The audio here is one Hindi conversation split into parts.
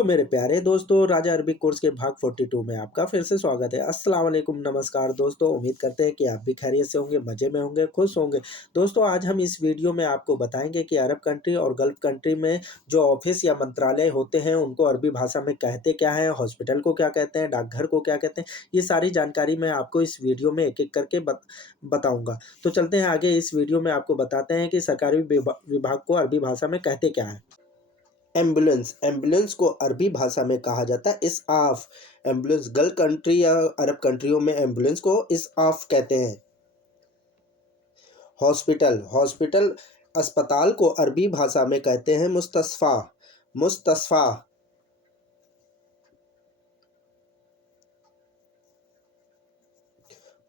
हेलो मेरे प्यारे दोस्तों, राजा अरबिक कोर्स के भाग 42 में आपका फिर से स्वागत है। अस्सलाम वालेकुम, नमस्कार दोस्तों। उम्मीद करते हैं कि आप भी खैरियत से होंगे, मज़े में होंगे, खुश होंगे। दोस्तों, आज हम इस वीडियो में आपको बताएंगे कि अरब कंट्री और गल्फ़ कंट्री में जो ऑफ़िस या मंत्रालय होते हैं, उनको अरबी भाषा में कहते क्या हैं, हॉस्पिटल को क्या कहते हैं, डाकघर को क्या कहते हैं, ये सारी जानकारी मैं आपको इस वीडियो में एक-एक करके बताऊँगा। तो चलते हैं आगे, इस वीडियो में आपको बताते हैं कि सरकारी विभाग को अरबी भाषा में कहते क्या हैं। एम्बुलेंस, एम्बुलेंस को अरबी भाषा में कहा जाता है इसआफ। एम्बुलेंस गल्फ कंट्री या अरब कंट्रियों में एम्बुलेंस को इसआफ कहते हैं। हॉस्पिटल, हॉस्पिटल अस्पताल को अरबी भाषा में कहते हैं मुस्तशफ़ा। मुस्तशफ़ा।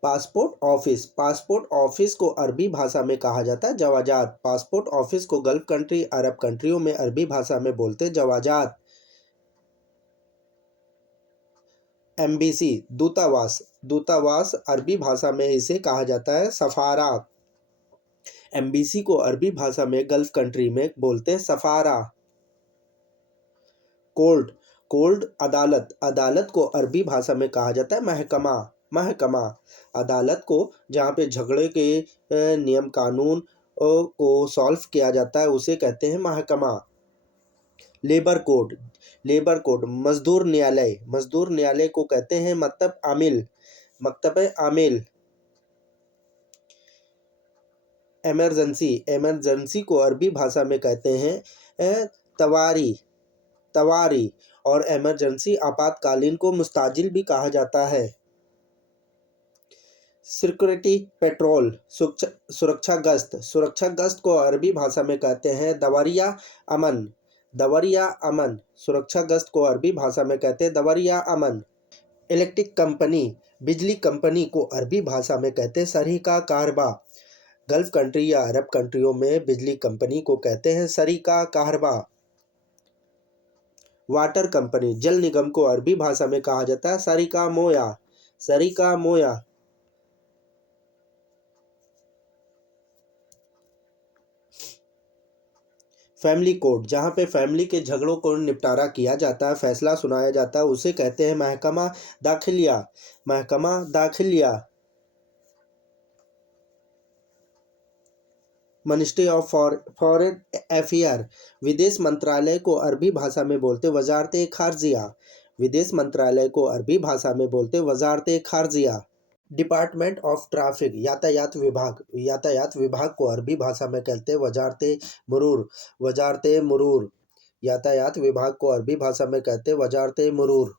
पासपोर्ट ऑफिस, पासपोर्ट ऑफिस को अरबी भाषा में कहा जाता है जवाजात। पासपोर्ट ऑफिस को गल्फ कंट्री अरब कंट्रियों में अरबी भाषा में बोलते जवाजात। एम्बेसी, दूतावास, दूतावास अरबी भाषा में इसे कहा जाता है सफारा। एम्बेसी को अरबी भाषा में गल्फ कंट्री में बोलते हैं सफारा। कोर्ट, कोर्ट अदालत, अदालत को अरबी भाषा में कहा जाता है महकमा। महकमा अदालत को जहाँ पे झगड़े के नियम कानून को सॉल्व किया जाता है उसे कहते हैं महकमा। लेबर कोड, लेबर कोड मजदूर न्यायालय, मजदूर न्यायालय को कहते हैं मकतब आमिल। मकतब आमिल। इमरजेंसी, इमरजेंसी को अरबी भाषा में कहते हैं तवारी। तवारी और इमरजेंसी आपातकालीन को मुस्ताजिल भी कहा जाता है। सिक्योरिटी पेट्रोल, सुरक्षा गश्त, सुरक्षा गश्त को अरबी भाषा में कहते हैं दवरिया अमन। दवरिया अमन, सुरक्षा गश्त को अरबी भाषा में कहते हैं दवरिया अमन। इलेक्ट्रिक कंपनी, बिजली कंपनी को अरबी भाषा में कहते हैं सरीका कहरबा। गल्फ कंट्री या अरब कंट्रियों में बिजली कंपनी को कहते हैं सरीका कहरबा। वाटर कंपनी, जल निगम को अरबी भाषा में कहा जाता है सरीका मोया। सरीका मोया। फैमिली कोर्ट, जहाँ पे फैमिली के झगड़ों को निपटारा किया जाता है, फैसला सुनाया जाता है, उसे कहते हैं महकमा दाखिलिया। महकमा दाखिलिया। मिनिस्ट्री ऑफ फॉरेन अफेयर, विदेश मंत्रालय को अरबी भाषा में बोलते वजारत खारजिया। विदेश मंत्रालय को अरबी भाषा में बोलते वजारत खारजिया। डिपार्टमेंट ऑफ ट्रैफिक, यातायात विभाग, यातायात विभाग को अरबी भाषा में कहते हैं वजारत मुरूर। वजारत मुरूर। यातायात विभाग को अरबी भाषा में कहते हैं वजारत मुरूर।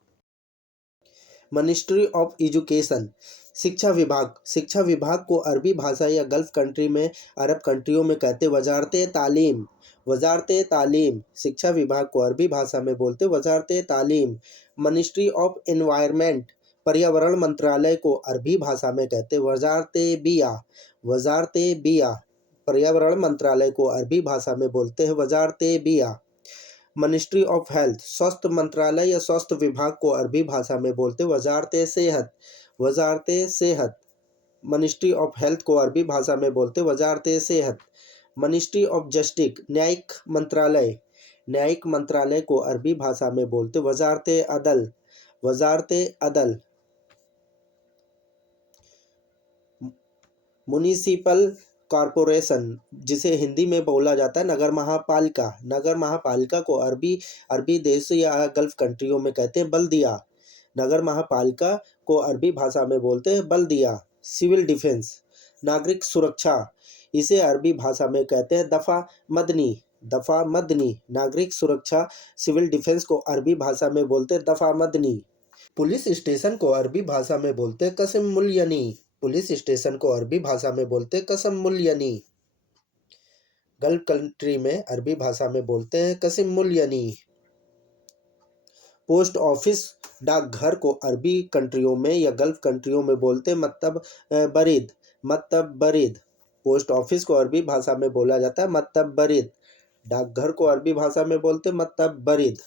मिनिस्ट्री ऑफ एजुकेशन, शिक्षा विभाग, शिक्षा विभाग को अरबी भाषा या गल्फ कंट्री में अरब कंट्रियों में कहते वजारत तालीम। वजारत तालीम, शिक्षा विभाग को अरबी भाषा में बोलते वजारत तालीम। मिनिस्ट्री ऑफ एनवायरनमेंट, पर्यावरण मंत्रालय को अरबी भाषा में कहते वजारत बिया। वजारत बिया, पर्यावरण मंत्रालय को अरबी भाषा में बोलते हैं वजारत बिया। मिनिस्ट्री ऑफ हेल्थ, स्वास्थ्य मंत्रालय या स्वास्थ्य विभाग को अरबी भाषा में बोलते वजारत सेहत। वजारत सेहत। मिनिस्ट्री ऑफ हेल्थ को अरबी भाषा में बोलते वजारत सेहत। मिनिस्ट्री ऑफ जस्टिस, न्यायिक मंत्रालय, न्यायिक मंत्रालय को अरबी भाषा में बोलते वजारत अदल। वजारत अदल। म्युनिसिपल कॉरपोरेशन, जिसे हिंदी में बोला जाता है नगर महापालिका। नगर महापालिका को अरबी देश या गल्फ कंट्रियों में कहते हैं बल्दिया। नगर महापालिका को अरबी भाषा में बोलते हैं बल्दिया। सिविल डिफेंस, नागरिक सुरक्षा, इसे अरबी भाषा में कहते हैं दफ़ा मदनी। दफ़ा मदनी, नागरिक सुरक्षा सिविल डिफेंस को अरबी भाषा में बोलते हैं दफ़ा मदनी। पुलिस स्टेशन को अरबी भाषा में बोलते कसम मुल्यनी। पुलिस स्टेशन को अरबी भाषा में बोलते कसम मुल्यनी। गल्फ कंट्री में अरबी भाषा में बोलते हैं कसिम मुल्यनी। पोस्ट ऑफिस, डाकघर को अरबी कंट्रियों में या गल्फ कंट्रियों में बोलते मकतब बरीद। मकतब बरीद। पोस्ट ऑफिस को अरबी भाषा में बोला जाता है मकतब बरीद। डाकघर को अरबी भाषा में बोलते मकतब बरीद।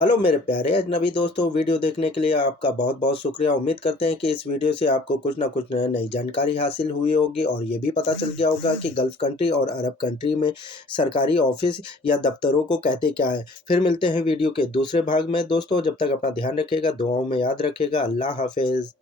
हेलो मेरे प्यारे अजनबी दोस्तों, वीडियो देखने के लिए आपका बहुत बहुत शुक्रिया। उम्मीद करते हैं कि इस वीडियो से आपको कुछ ना कुछ नई जानकारी हासिल हुई होगी और ये भी पता चल गया होगा कि गल्फ़ कंट्री और अरब कंट्री में सरकारी ऑफ़िस या दफ़्तरों को कहते क्या हैं। फिर मिलते हैं वीडियो के दूसरे भाग में दोस्तों, जब तक अपना ध्यान रखिएगा, दुआओं में याद रखिएगा। अल्लाह हाफ़िज़।